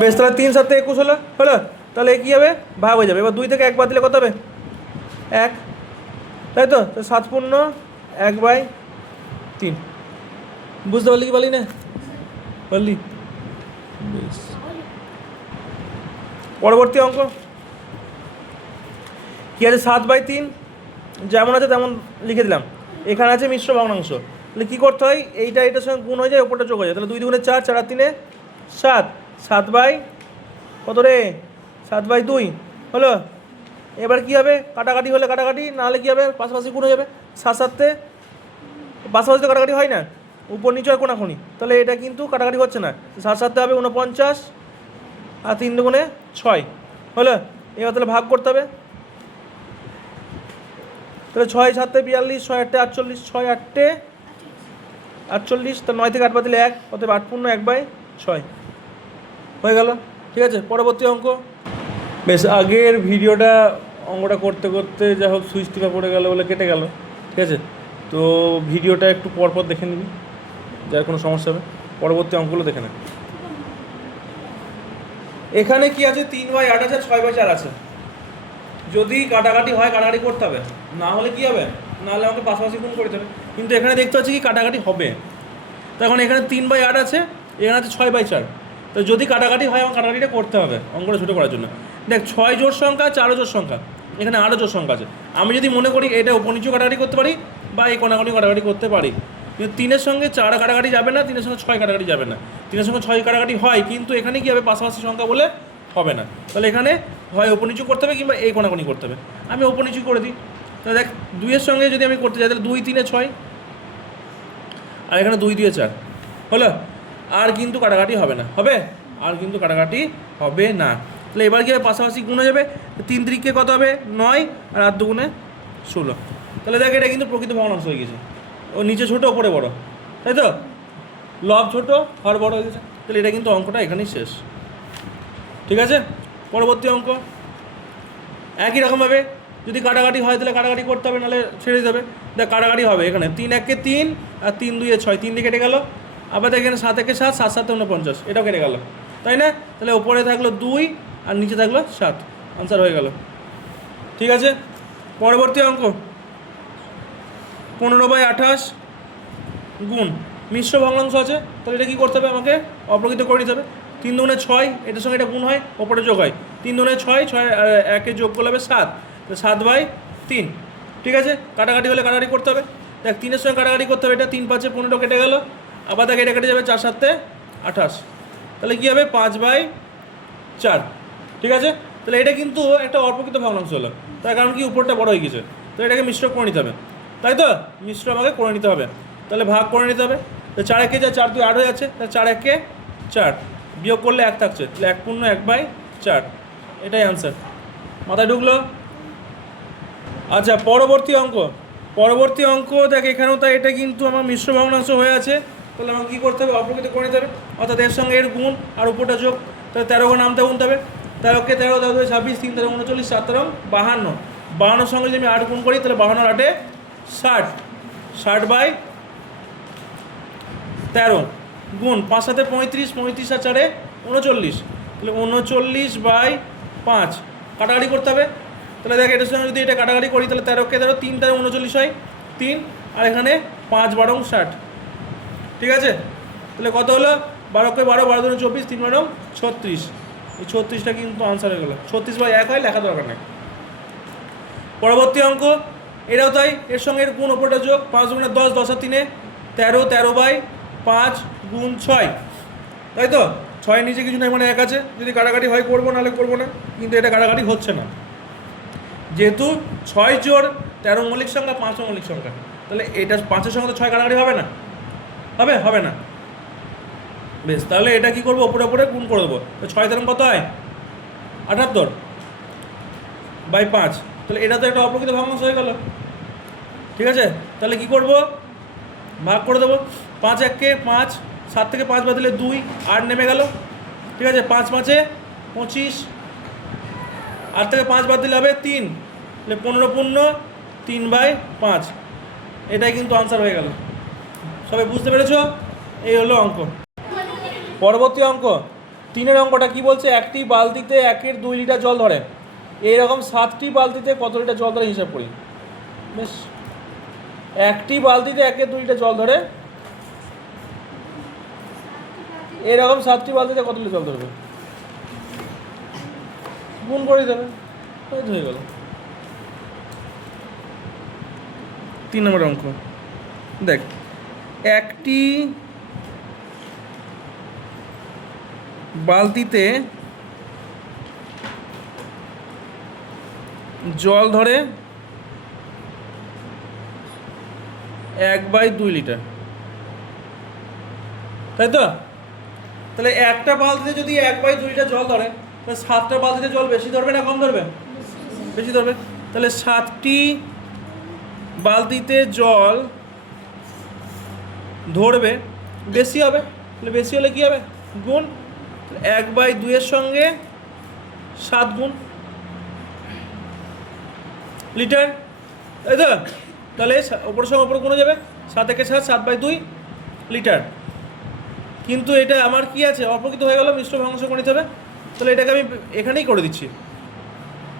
বেশ, তাহলে 3 7 21 হলো হলো। তাহলে কী হবে, ভাগ হয়ে যাবে। এবার 2 থেকে 1 বাদ দিলে কত হবে? 1, তাই তো? 7×1/3। বুঝতে পারলি কি পারলি না? পারলি? বেশ, পরবর্তী অঙ্ক কী আছে? 7/3 যেমন আছে তেমন লিখে দিলাম। এখানে আছে মিশ্র ভগ্নাংশ। তাহলে কী করতে হয়? এইটা এটার সঙ্গে গুণ হয়ে যায়, ওপরটা যোগ হয়ে যায়। তাহলে 2 2 4, 4 আর 3 7, 7 বাই কত রে? 7/2 হলো। এবার কী হবে? কাটাকাটি হলে কাটাকাটি, না হলে কী হবে? পাশাপাশি গুণ হয়ে যাবে। 7 7-এ পাশাপাশি তো কাটাকাটি হয় না, উপর নিচে হয় কোনাকুনি। তাহলে এটা কিন্তু কাটাকাটি হচ্ছে না। 7 7-এ হবে 49, আর 3 2 6 হলো। এবার তাহলে ভাগ করতে হবে। তাহলে 6 7-এ 42, 6 8-এ 48, 6 8-এ 48। তো 9 থেকে 8 বাদ দিলে 1, অতএব 8×1/6 হয়ে গেল। ঠিক আছে, পরবর্তী অঙ্ক। বেশ, আগের ভিডিওটা অঙ্কটা করতে করতে যা হোক সুইচ টিপা পড়ে গেল বলে কেটে গেল। ঠিক আছে, তো ভিডিওটা একটু পরপর দেখে নিবি, যার কোনো সমস্যা হবে। পরবর্তী অঙ্কগুলো দেখে নে। এখানে কি আছে? 3/8 আছে, 6/4 আছে। যদি কাটাকাটি হয় কাটাকাটি করতে হবে, না হলে কি হবে? না হলে আমাকে পাশাপাশি গুণ করতে হবে। কিন্তু এখানে দেখতে পাচ্ছি কি কাটাকাটি হবে। তখন এখানে 3/8 আছে, এখানে আছে 6/4। তো যদি কাটাকাটি হয় আমার কাটাকাটিটা করতে হবে অঙ্কটা ছোটো করার জন্য। দেখ, 6 জোড় সংখ্যা, 4 জোড় সংখ্যা, এখানে 8 জোড় সংখ্যা আছে। আমি যদি মনে করি এটা উপর নিচু কাটাকাটি করতে পারি, বা এই কোনাকুনি কাটাকাটি করতে পারি। কিন্তু 3-এর সঙ্গে 4 কাটাকাটি যাবে না, 3-এর সঙ্গে 6 কাটাকাটি যাবে না। 3-এর সঙ্গে 6 কাটাকাটি হয়, কিন্তু এখানে কী হবে? পাশাপাশি সংখ্যা বলে হবে না। তাহলে এখানে হয় উপর নিচু করতে হবে, কিংবা এই কোনাকুনি করতে হবে। আমি উপর নিচু করে দিই। তাহলে দেখ, 2-এর সঙ্গে যদি আমি করতে চাই তাহলে 2 3-এ 6, আর এখানে 2 2-এ 4 হলো। আর কিন্তু কাটাকাটি হবে না, হবে? আর কিন্তু কাটাকাটি হবে না। তাহলে এবার কি হবে? পাশাপাশি গুণ হয়ে যাবে। 3 3-কে কত হবে? 9, আর 8 2 16। তাহলে দেখ, এটা কিন্তু প্রকৃত ভগ্নাংশ হয়ে গেছে। ও নিচে ছোটো, ওপরে বড়, তাই তো? লব ছোট, হর বড় হয়ে গেছে। তাহলে এটা কিন্তু অঙ্কটা এখানেই শেষ। ঠিক আছে, পরবর্তী অঙ্ক একই রকমভাবে যদি কাটাকাটি হয় তাহলে কাটাকাটি করতে হবে, নাহলে ছেড়ে দিতে হবে। দেখ, কাটাকাটি হবে এখানে 3 1-এ 3, আর 3 2-এ 6, 3 দিয়ে কেটে গেল। আবার দেখ, এখানে 7 1-এ 7, 7 7-এ 49, এটাও কেটে গেল, তাই না? তাহলে ওপরে থাকলো 2, আর নিচে থাকলো 7, আনসার হয়ে গেল। ঠিক আছে, পরবর্তী অঙ্ক 15/28 গুণ মিশ্র ভগ্নাংশ আছে। তাহলে এটা কী করতে হবে? আমাকে অপ্রকৃত করে নিতে হবে। 3 2 6, এটার সঙ্গে এটা গুণ হয়, ওপরে যোগ হয়। 3 2 6, 6 1-এ যোগ করলে হবে 7, তো 7/3। ঠিক আছে, কাটাকাটি হলে কাটাকাটি করতে হবে। দেখ, 3-এর সঙ্গে কাটাকাটি করতে হবে। এটা 3 5-এ 15 কেটে গেল। আবার দেখ, এটা কেটে যাবে 4 7-এ 28। তাহলে কী হবে? 5/4। ঠিক আছে, তাহলে এটা কিন্তু একটা অপ্রকৃত ভগ্নাংশ হলো, তার কারণ কি? উপরটা বড় হয়ে গেছে। তো এটাকে মিশ্র করে নিতে হবে, তাই তো? মিশ্র আমাকে করে নিতে হবে। তাহলে ভাগ করে নিতে হবে। তো 4 1-এ যা 4 2 8 হয়ে যাচ্ছে, তাহলে 4 1-এ 4, বিয়োগ করলে 1 থাকছে, তাহলে 1/1/4, এটাই আনসার। মাথায় ঢুকলো? আচ্ছা, পরবর্তী অঙ্ক। পরবর্তী অঙ্ক দেখ, এখানেও তাই, এটা কিন্তু আমার মিশ্র ভগ্নাংশ হয়ে আছে। তাহলে আমাকে কী করতে হবে? অপ্রকৃত করে নিতে হবে, অর্থাৎ এর সঙ্গে এর গুণ আর উপরটা যোগ। তাহলে 13 নামতে গুনতে হবে। 13-কে 13 13 2 26, 3 13 39, 7 13 52। 52-এর সঙ্গে যদি আমি 8 গুণ করি, তাহলে 52 আর 8-এ 60, 60/13 গুণ 5 7-এ 35, 35 আর 4-এ 39, তাহলে 39/5। কাটাকাটি করতে হবে। তাহলে দেখ, এটার সঙ্গে যদি এটা কাটাকাটি করি, তাহলে 13-কে 13, 3 13 39 হয় 3, আর এখানে 5 12 60। ঠিক আছে, তাহলে কত হলো? 12-কে 12, 12 2 24, 3 12 36। এই 36টা কিন্তু আনসার হয়ে গেল। 36/1 হয়, লেখা দরকার নেই। পরবর্তী অঙ্ক এটাও তাই, এর সঙ্গে এর গুণ, ওপরটা যোগ। 5 2 10, 10 আর 3-এ 13, 13/5 গুণ 6, তাই তো? 6-এর নিচে কিছু নেই, মানে 1 আছে। যদি কাটাকাটি হয় করবো, নাহলে করবো না, কিন্তু এটা কাটাকাটি হচ্ছে না, যেহেতু 6 জোড় 13 মৌলিক সংখ্যা, 5 মৌলিক সংখ্যা। তাহলে এটা 5-এর সঙ্গে তো 6 কাটাকাটি হবে না, হবে? হবে না। বেশ, তাহলে এটা কী করবো? ওপরে ওপরে গুণ করে দেবো। তো 6 13 কত হয়? 78/5। তাহলে এটা তো একটা অপ্রকৃত ভগ্নাংশ হয়ে গেল। ঠিক আছে, তাহলে কি করব? ভাগ করে দেবো। 5 1-কে 5, 7 থেকে 5 বাদ দিলে 2, 8 নেমে গেল। ঠিক আছে, 5 5-এ 25, 8 থেকে 5 বাদ দিলে হবে 3, তাহলে 15 15 3/5। এটাই কিন্তু আনসার হয়ে গেল। সবাই বুঝতে পেরেছো? এই হলো অঙ্ক। পরবর্তী অঙ্ক 3-এর অঙ্কটা কি বলছে, একটি বালতিতে 1/2 লিটার জল ধরে, এইরকম 7টি বালতিতে কত লিটার জল ধরে হিসাব করি। বেশ, একটি বালতিতে 1/2 লিটার জল ধরে, এরকম 7টি বালতিতে কত লিটার জল ধরবে, গুণ করে দেবে, হয়ে গেল। 3 নম্বর অঙ্ক দেখ, একটি বালতিতে জল ধরে 1/2 লিটার, তাই তো? তাহলে একটা বালতিতে যদি 1/2 লিটার জল ধরে, তাহলে 7টা বালতিতে জল বেশি ধরবে না কম ধরবে? বেশি ধরবে। তাহলে 7টি বালতিতে জল ধরবে, বেশি হবে। তাহলে বেশি হলে কী হবে, গুণ 1/2-এর সঙ্গে 7 গুণ লিটার, তাই তো? তাহলে ওপরের সঙ্গে ওপরে গুণে যাবে, 7 একে 7, 7/2 লিটার। কিন্তু এটা আমার কি আছে, অপ্রকৃত হয়ে গেল, মিশ্র ভগ্নাংশ করে নিতে হবে। তাহলে এটাকে আমি এখানেই করে দিচ্ছি।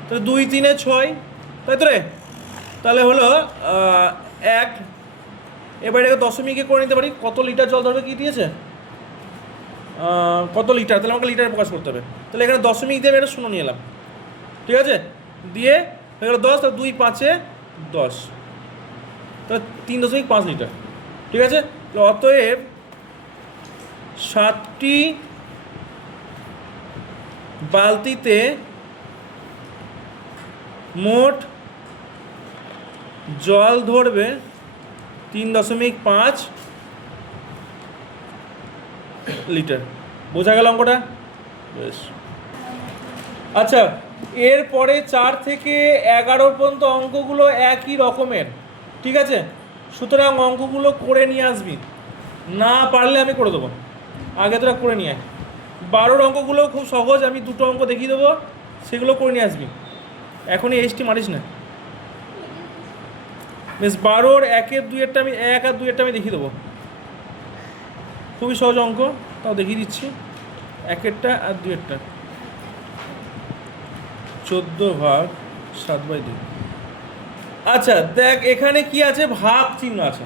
তাহলে 2 3 6, তাই তো রে? তাহলে হলো 1, এবার এটাকে দশমিকে করে নিতে পারি, কত লিটার জল ধরবে, কী দিয়েছে, কত লিটার, তাহলে আমাকে লিটারে প্রকাশ করতে হবে। তাহলে এখানে দশমিক দিয়ে এটা 0 নিয়ে এলাম, ঠিক আছে? দিয়ে হয়ে গেল 10, তাহলে 2 5 10, তাহলে 3.5 লিটার, ঠিক আছে? অতএব 7টি বালতিতে মোট জল ধরবে 3.5 লিটার। বোঝা গেল অঙ্কটা? বেশ। আচ্ছা, এরপরে 4 থেকে 11 পর্যন্ত অঙ্কগুলো একই রকমের, ঠিক আছে? সুতরাং অঙ্কগুলো করে নিয়ে আসবি, না পারলে আমি করে দেবো, আগে তোরা করে নিয়ে আয়। 12-র অঙ্কগুলো খুব সহজ, আমি 2টো অঙ্ক দেখিয়ে দেবো, সেগুলো করে নিয়ে আসবি, এখনই এইচটি মারিস না। বেশ, 12-র 1 2-এরটা আমি 1 আর 2-এরটা আমি দেখিয়ে দেবো, খুবই সহজ অঙ্ক, তাও দেখিয়ে দিচ্ছি। 1-এরটা আর 2-এরটা, 14 ভাগ 7/2। আচ্ছা দেখ, এখানে কি আছে, ভাগ চিহ্ন আছে।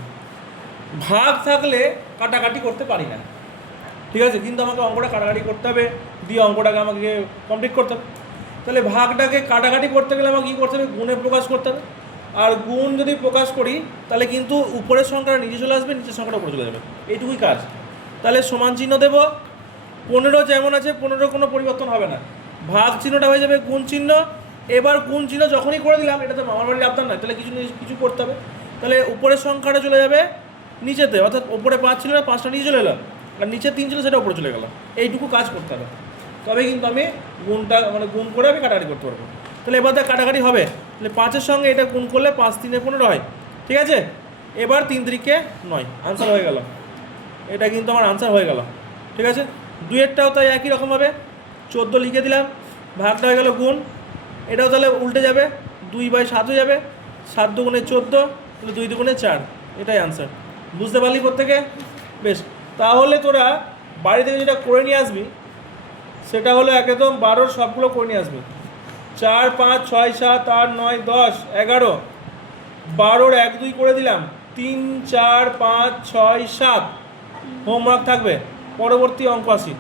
ভাগ থাকলে কাটাকাটি করতে পারি না, ঠিক আছে? কিন্তু আমাকে অঙ্কটা কাটাকাটি করতে হবে, দিয়ে অঙ্কটাকে আমাকে কমপ্লিট করতে হবে। তাহলে ভাগটাকে কাটাকাটি করতে গেলে আমাকে কী করতে হবে, গুণে প্রকাশ করতে হবে। আর গুণ যদি প্রকাশ করি তাহলে কিন্তু উপরের সংখ্যাটা নিচে চলে আসবে, নিচের সংখ্যাটা উপরে চলে যাবে, এইটুকুই কাজ। তাহলে সমান চিহ্ন দেব, 15 যেমন আছে 15 কোনো পরিবর্তন হবে না, ভাগ চিহ্নটা হয়ে যাবে গুণ চিহ্ন। এবার গুণ চিহ্ন যখনই করে দিলাম, এটা তো মামার বাড়ির আবদার নয়, তাহলে কিছু করতে হবে। তাহলে উপরের সংখ্যাটা চলে যাবে নিচেতে, অর্থাৎ ওপরে 5 ছিল না, 5টা নিচে চলে এলো, আর নিচে 3 ছিল, সেটা উপরে চলে গেল। এইটুকু কাজ করতে হবে, তবে কিন্তু আমি গুণটা গুণ করে আমি কাটাকাটি করতে পারবো। তাহলে এবার দেখ কাটাকাটি হবে, তাহলে 5-এর সঙ্গে এটা গুণ করলে 5 3 15 হয়, ঠিক আছে? এবার 3 3 9, আনসার হয়ে গেল, এটা কিন্তু আমার আনসার হয়ে গেল, ঠিক আছে? 2-এরটাও তাই একই রকমভাবে 14 লিখে দিলাম, ভাগটা হয়ে গেল গুণ, এটাও তাহলে উল্টে যাবে, 2/7 হয়ে যাবে, 7 2 14, তাহলে 2 2 4, এটাই আনসার। বুঝতে পারলি প্রত্যেকে? বেশ, তাহলে তোরা বাড়ি থেকে যেটা করে নিয়ে আসবি সেটা হলো একদম 12-র সবগুলো করে নিয়ে আসবি। 4 5 6 7 8 9 10 11, 12-র 1 2 করে দিলাম, 3 4 5 6 7 হোমওয়ার্ক থাকবে, পরবর্তী অঙ্ক আসি।